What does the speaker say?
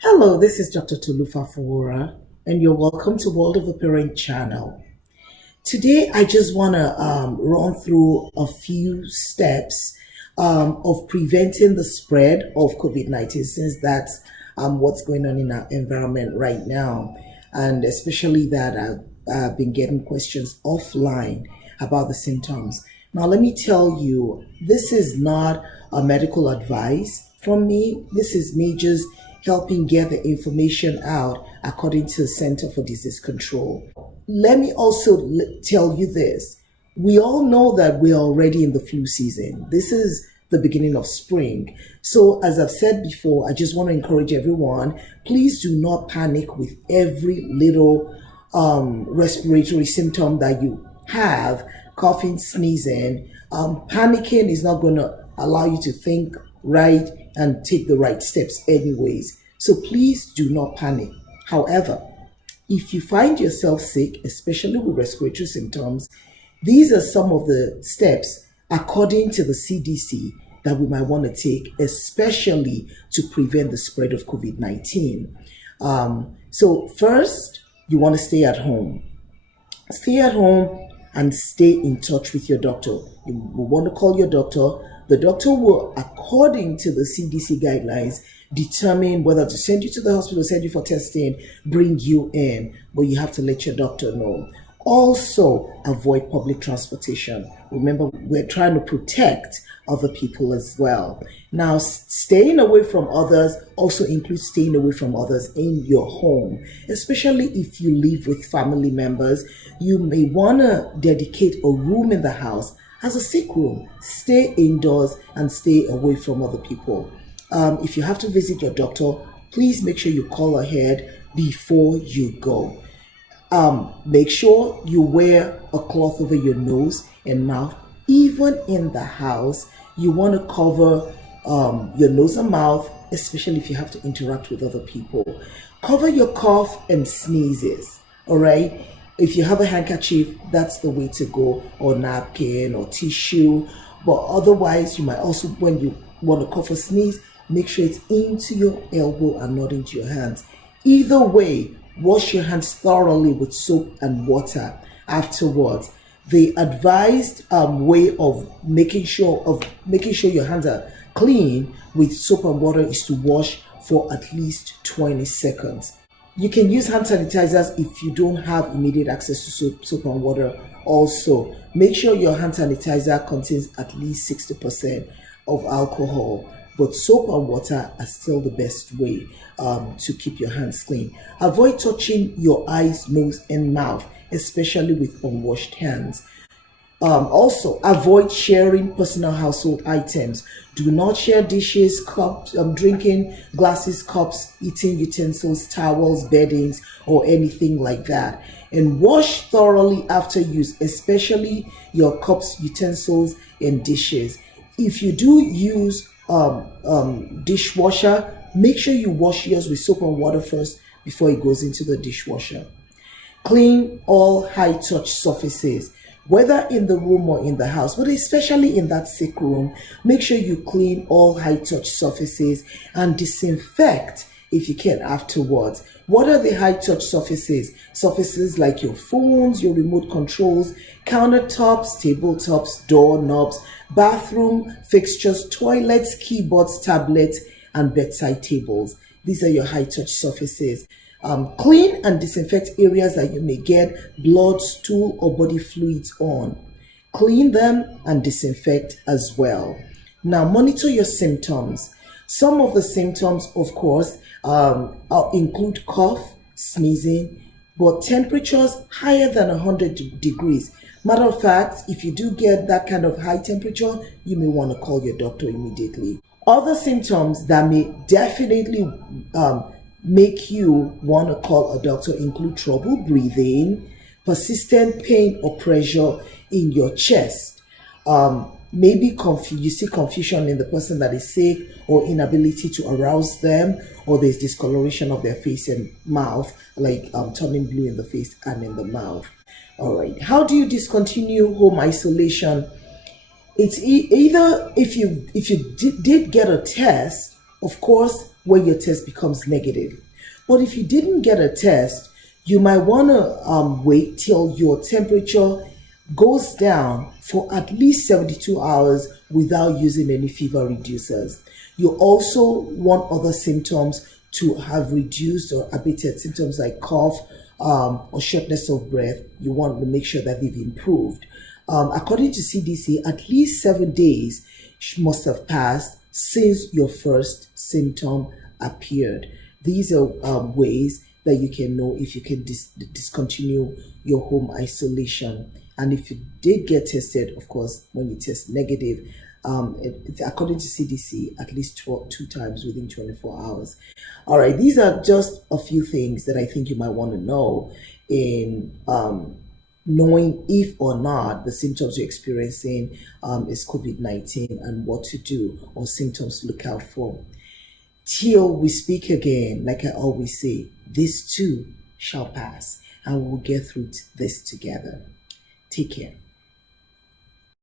Hello, this is Dr. Tolufa Fawora, and you're welcome to World of the Parent channel. Today, I just want to run through a few steps of preventing the spread of COVID-19, since that's what's going on in our environment right now. And especially that I've been getting questions offline about the symptoms. Now, let me tell you, this is not a medical advice from me. This is me just helping get the information out according to the Center for Disease Control. Let me also tell you this. We all know that we're already in the flu season. This is the beginning of spring. So, as I've said before, I just want to encourage everyone, please do not panic with every little respiratory symptom that you have, coughing, sneezing. Panicking is not going to allow you to think right and take the right steps anyways. So please do not panic. However, if you find yourself sick, especially with respiratory symptoms, these are some of the steps according to the CDC that we might want to take, especially to prevent the spread of COVID-19. So first, you want to stay at home. Stay at home and stay in touch with your doctor. You will want to call your doctor. The doctor will, according to the CDC guidelines, determine whether to send you to the hospital, send you for testing, bring you in, but you have to let your doctor know. Also, avoid public transportation. Remember, we're trying to protect other people as well. Now, staying away from others also includes staying away from others in your home, especially if you live with family members. You may want to dedicate a room in the house as a sick room. Stay indoors and stay away from other people. If you have to visit your doctor, please make sure you call ahead before you go. Make sure you wear a cloth over your nose and mouth. Even in the house, you want to cover your nose and mouth, especially if you have to interact with other people. Cover your cough and sneezes, all right? If you have a handkerchief, that's the way to go, or napkin or tissue. But otherwise, you might also, when you want to cough or sneeze, make sure it's into your elbow and not into your hands. Either way, wash your hands thoroughly with soap and water afterwards. The advised way of making sure your hands are clean with soap and water is to wash for at least 20 seconds. You can use hand sanitizers if you don't have immediate access to soap and water. Also, make sure your hand sanitizer contains at least 60% of alcohol. But soap and water are still the best way to keep your hands clean. Avoid touching your eyes, nose, and mouth, especially with unwashed hands. Also, avoid sharing personal household items. Do not share dishes, cups, drinking glasses, cups, eating utensils, towels, beddings, or anything like that. And wash thoroughly after use, especially your cups, utensils, and dishes. If you do use dishwasher, make sure you wash yours with soap and water first before it goes into the dishwasher. Clean all high-touch surfaces, whether in the room or in the house, but especially in that sick room. Make sure you clean all high-touch surfaces and disinfect if you can afterwards. What are the high-touch surfaces? Surfaces like your phones, your remote controls, countertops, tabletops, doorknobs, bathroom fixtures, toilets, keyboards, tablets, and bedside tables. These are your high-touch surfaces. Clean and disinfect areas that you may get blood, stool, or body fluids on. Clean them and disinfect as well. Now, monitor your symptoms. Some of the symptoms, of course, include cough, sneezing, but temperatures higher than 100 degrees. Matter of fact, if you do get that kind of high temperature, you may want to call your doctor immediately. Other symptoms that may definitely make you want to call a doctor include trouble breathing, persistent pain or pressure in your chest. Maybe you see confusion in the person that is sick, or inability to arouse them, or there's discoloration of their face and mouth, like turning blue in the face and in the mouth. All right. How do you discontinue home isolation? It's either if you did get a test Of course, when your test becomes negative. But if you didn't get a test, you might want to wait till your temperature goes down for at least 72 hours without using any fever reducers. You also want other symptoms to have reduced or abated, symptoms like cough or shortness of breath. You want to make sure that they've improved. According to CDC, at least 7 days must have passed since your first symptom appeared. These are ways that you can know if you can discontinue your home isolation. And if you did get tested, of course, when you test negative, according to CDC, at least two times within 24 hours. All right, these are just a few things that I think you might want to know in knowing if or not the symptoms you're experiencing is COVID-19 and what to do or symptoms to look out for. Till we speak again, like I always say, this too shall pass and we'll get through this together. Take care.